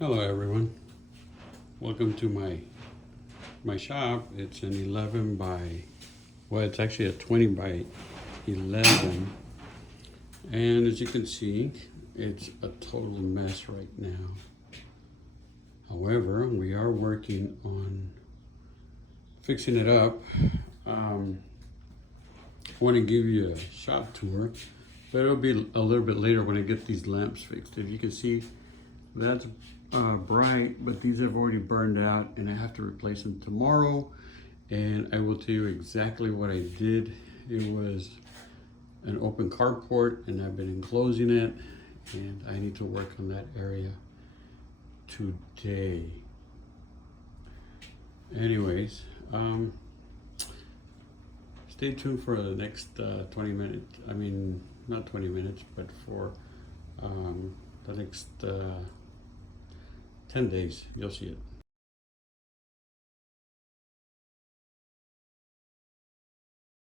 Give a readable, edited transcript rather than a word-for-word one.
Hello everyone. Welcome to my shop. It's an 11 by, well, it's actually a 20 by 11. And as you can see, it's a total mess right now. However, we are working on fixing it up. I want to give you a shop tour, but it'll be a little bit later when I get these lamps fixed. As you can see, that's bright, but these have already burned out and I have to replace them tomorrow. And I will tell you exactly what I did. It was an open carport and I've been enclosing it, and I need to work on that area today. Anyways, stay tuned for the next 20 minutes. I mean, not 20 minutes, but for the next 10 days, you'll see it.